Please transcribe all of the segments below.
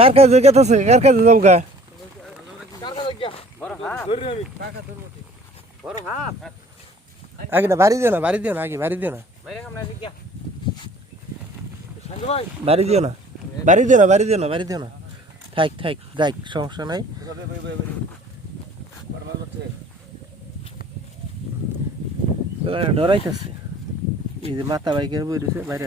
কার কাছে গেতেছে কার কাছে যাব গা? আগে না, বাড়ি দিও না, বাড়ি দিও না, আগে বাড়ি দিও না। বাড়ি দিও না, বাড়ি দিও না, বাড়ি দিও না, বাড়ি দিও না। থাক থাক যাই সমস্যা নাই। ডরাইতেছে। এই যে মাথা বাইকের বই রয়েছে বাইরে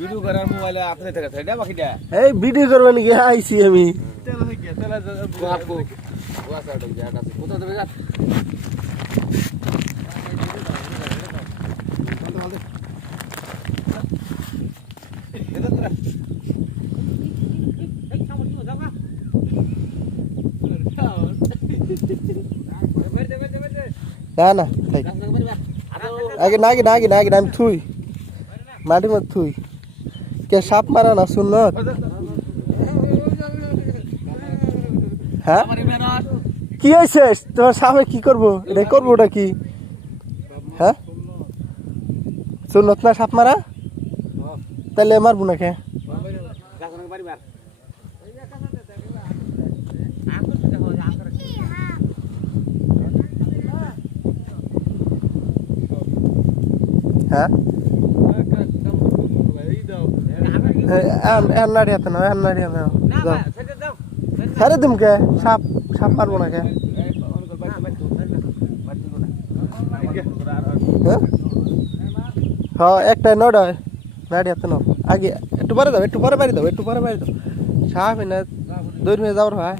ভিডিও করার মোবাইলে আপনি থেকে সেটা বাকি দেয় এই ভিডিও করব নাকি আইছি আমি আপকো ওয়াসা ডক যা আছে। কোথা থেকে যা না না থাক। আগে না আগে না আগে না আগে না, আমি থুই। মাটি মধ্যে থুই। কে সাপ মারা না শুন হ্যাঁ? কি হয়েছে? তোমার সাপে কি করব? এটা করব ওটা কি? হ্যাঁ? শুনত না সাপ মারা? তাহলে মারবো না কে? হ্যাঁ? এন নাড়ি হাতে নাও এন নাড়ি হাতে না ছেড়ে দিম কে? সাপ সাপ পারব না কে? হ্যাঁ হ্যাঁ একটাই নয় নাড়ি হাতে নাও। আগে একটু পরে দাও একটু পরে বাড়ি দাও একটু পরে বাড়ি দাও সাপ এনে দৌড় মেয়ে যাওয়ার হয়।